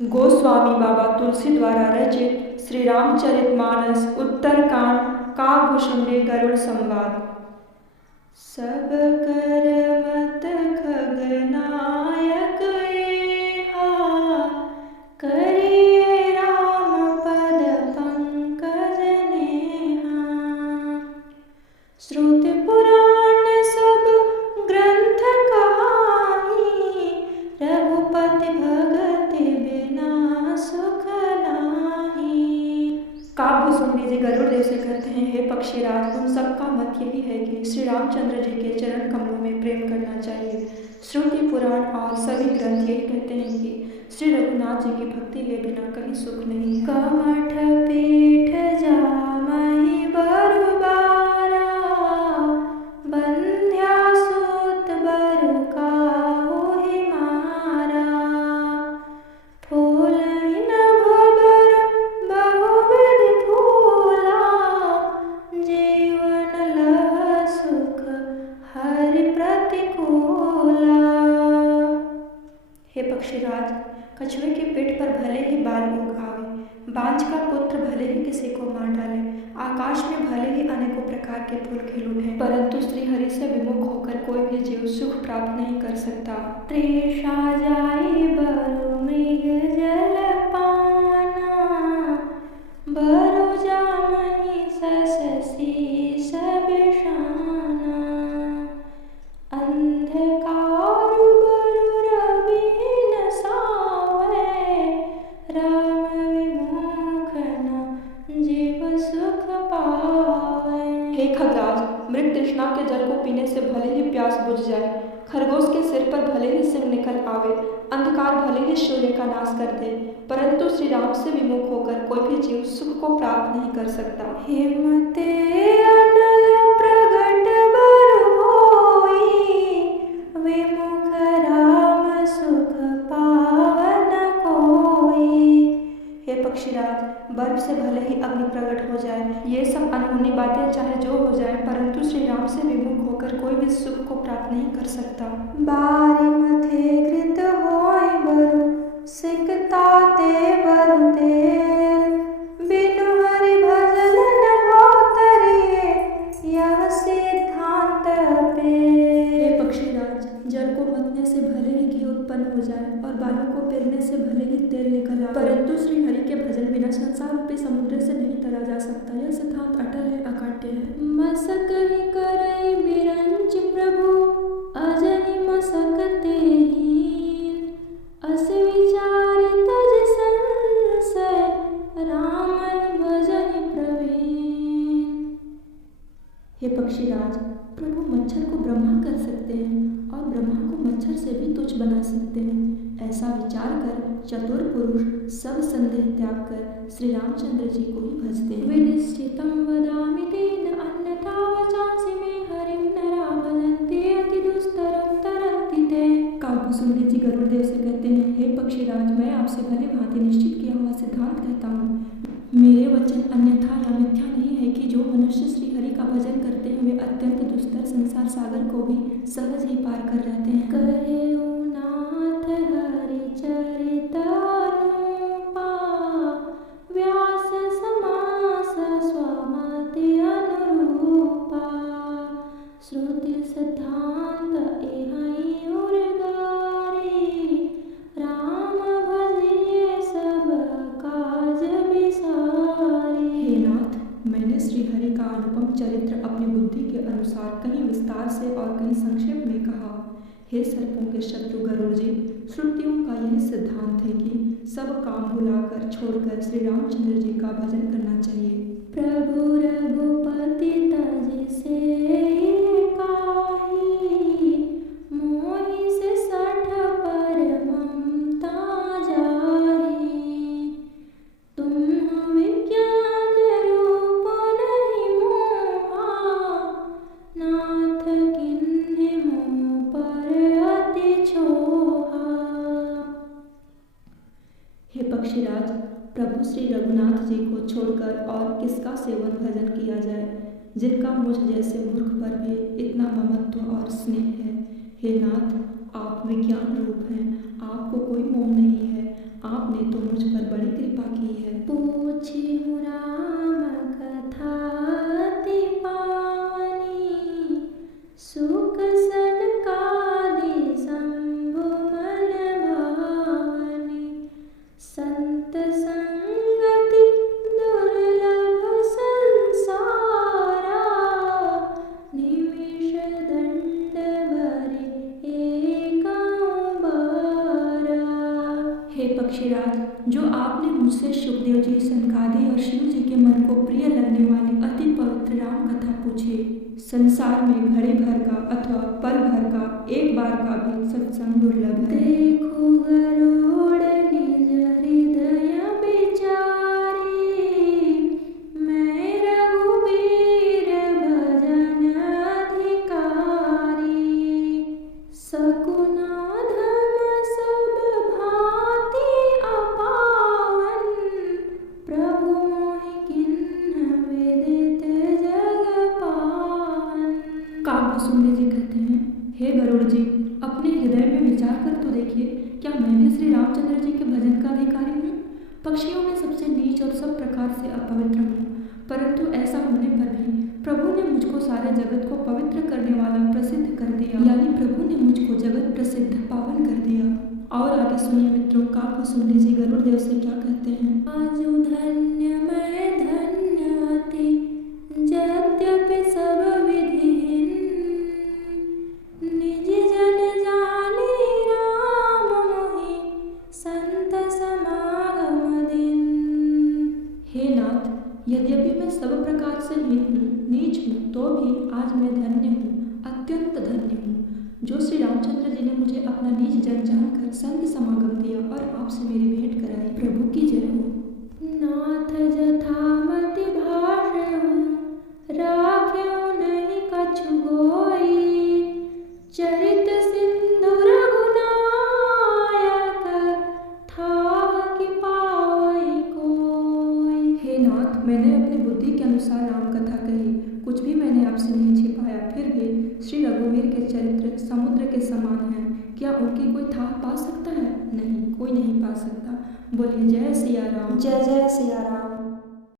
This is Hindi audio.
गोस्वामी बाबा तुलसी द्वारा रचित श्री रामचरितमानस उत्तरकांड काकभुशुंडी गरुड़ संवाद। सब कर मत खगनायक एहा, करिए राम पद पंकज नेहा। श्रुति पुराण सब ग्रंथ कहानी, रघुपति भगति बिना सुख नाही। काकभुशुंडी जी गरुड़ देव से कहते हैं, हे पक्षीराज, उन सबका मत यही है कि श्री रामचंद्र जी के चरण कमलों में प्रेम करना चाहिए। श्रुति पुराण और सभी ग्रंथ यही कहते हैं कि श्री रघुनाथ जी की भक्ति के बिना कहीं सुख नहीं है। कमठ पीठ जामहि बरुबारा, बंध्या सूत बर काहुहि मारा। फूलहि नभ बर बहुविध फूला, जीवन लह सुख हरि प्रतिकूला। हे पक्षीराज, कछुए की पीठ पर भले ही बाल उग आवे, बांझ का पुत्र भले ही किसी को मार डाले, आकाश में भले ही अनेकों प्रकार के फूल खिल उठे, परंतु श्री हरि से विमुख होकर कोई भी जीव सुख प्राप्त नहीं कर सकता। तृषा जाई बरु मृग जल पाना, बरु जामहि सससी सब शाना। अंधकार बरु रवि न सावै, राम विमुख न जीव सुख पावै। हे खगराज, मृग तृष्णा के जल को पीने से भले ही प्यास बुझ जाए, खरगोश के सिर पर भले ही सिंह निकल आवे, अंधकार भले ही सूर्य का नाश कर दे, परंतु श्री राम से विमुख होकर कोई भी जीव सुख को प्राप्त नहीं कर सकता। हिमते अनल प्रगट बर होई, विमुख राम सुख पावन कोई। हे पक्षीराज, बर्फ से भले ही अग्नि प्रकट हो जाए, ये सब अनहोनी बातें चाहे जो हो जाए, परंतु श्री राम से विमुख होकर कोई भी सुख को प्राप्त नहीं कर सकता। बारी मथे कृत होय बरु, सिकता ते बरु तेल, बिनु हरि भजन न भातरिए, यह सिद्धांत पेल। हे पक्षीराज, जल को मतने से भले ही घी उत्पन्न हो जाए और बालों को पेरने से भले ही तेल निकल आए, परंतु श्री हरि के भजन बिना संसार रूपी समुद्र से नहीं तरा जा सकता। यह सिद्धांत अटल है, अकाट्य है। मसक ही करई बिरंच प्रभु, अजनि मसकते हीन, अस विचार तज संशय, राम भजन प्रवीण। हे पक्षीराज, प्रभु मच्छर को ब्रह्मा कर सकते हैं और ब्रह्मा को मच्छर से भी तुच्छ बना सकते हैं। ऐसा विचार कर चतुर पुरुष सब संदेह त्याग कर श्री रामचंद्र जी को ही भजते हैं। विनिश्चितं वदामि तेन, अन्यथा वचांसि मे हरिं नरा भजन्ते, अति दुस्तरं तरन्ति ते। काकभुशुंडी जी गरुड़ देव से कहते हैं, हे पक्षीराज, मैं आपसे भली भांति निश्चित किया हुआ सिद्धांत कहता हूँ। मेरे वचन अन्यथा या मिथ्या नहीं है कि जो मनुष्य श्री हरि का भजन करते हैं वे अत्यंत दुस्तर संसार सागर को भी सहज ही पार कर रहते हैं। कहेउ नाथ हरि चरित अनुपा, व्यास समास स्वमति अनुरूपा। श्रुति सिद्धांत एहि उर्गारी, राम भजिए सब काज बिसारी। हे नाथ, मैंने श्री हरि का अनुपम चरित्र अपनी बुद्धि के अनुसार कहीं विस्तार से और कहीं संक्षेप में कहा। हे सर्पों के शत्रु गरुड़ जी, श्रुतियों का यही सिद्धांत है कि सब काम भुलाकर छोड़कर श्री रामचंद्र जी का भजन करना चाहिए। प्रभु रघुपति तज से काही, मोहि से सठ पर ममता जाही। तुम विज्ञान रूप नहीं मोहा, नाथ किन्हि मोह पर अति छोहा। हे पक्षीराज, प्रभु श्री रघुनाथ जी को छोड़कर और किसका सेवन भजन किया जाए, जिनका मुझ जैसे मूर्ख पर भी इतना ममत्व और स्नेह है। हे नाथ, आप विज्ञान रूप हैं, आपको कोई मोह नहीं है, आपने तो मुझ पर बड़ी कृपा की है। पूछी हूँ राम कथा अति पावनी, सुख सनकादि शंभु मन भावनी। संत संगति दुर्लभ संसारा, निमिष दंड भरे एकौ बारा। हे पक्षीराज, जो आपने मुझसे शुकदेव जी, सनकादि और शिव जी के मन को प्रिय लगने वाली अति पवित्र राम कथा पूछे, संसार में घड़ी भर का अथवा पल भर का एक बार का भी सत्संग दुर्लभ है। देखो गरुड़ निज हृदय विचारी, मैं रघुबीर भजन अधिकारी। सकुना धम सब भांति अपावन, प्रभु मोहि किन्ह विदित जग पावन। काव्यसुंदर जी कहते हैं, हे गरुड़ जी, अपने हृदय में विचार कर तो देखिए, क्या मैं भी श्री रामचंद्र जी के भजन का अधिकारी हूँ? पक्षियों में सबसे नीच और सब प्रकार से अपवित्र हूँ, परंतु ऐसा होने पर भी प्रभु ने मुझको सारे जगत को पवित्र करने वाला प्रसिद्ध कर दिया, यानी प्रभु ने मुझको जगत प्रसिद्ध पावन कर दिया। और आगे सुनिए मित्रों, काव्यसुंदर जी गरुड़ देव से क्या कहते हैं। आजु धन्य मैं धन्य अति, यद्यपि सब विधिहीन, निज जन जानी राम मोहि, संत समागम दिन। हे नाथ, यद्यपि मैं सब प्रकार से हीन हूँ, नीच हूँ, तो भी आज मैं धन्य हूँ, अत्यंत धन्य हूँ, जो श्री रामचंद्र जी ने मुझे अपना निज जन जानकर संत समागम दिया और आपसे मेरी भेंट कराई। प्रभु की जय हो। नाथ जथामति भाषहु, राख्यौ नहीं कछु गोई, चरित सिंधु रघुनायक, थाह कि पावई कोई। हे नाथ, मैंने अपनी बुद्धि के अनुसार राम कथा कही, कुछ भी मैंने आपसे नहीं छिपाया, फिर भी श्री रघुवीर के चरित्र समुद्र के समान हैं, क्या उनकी कोई थाह पा सकता है? नहीं, कोई नहीं पा सकता। बोलिए जय सिया राम। जय जय सिया राम।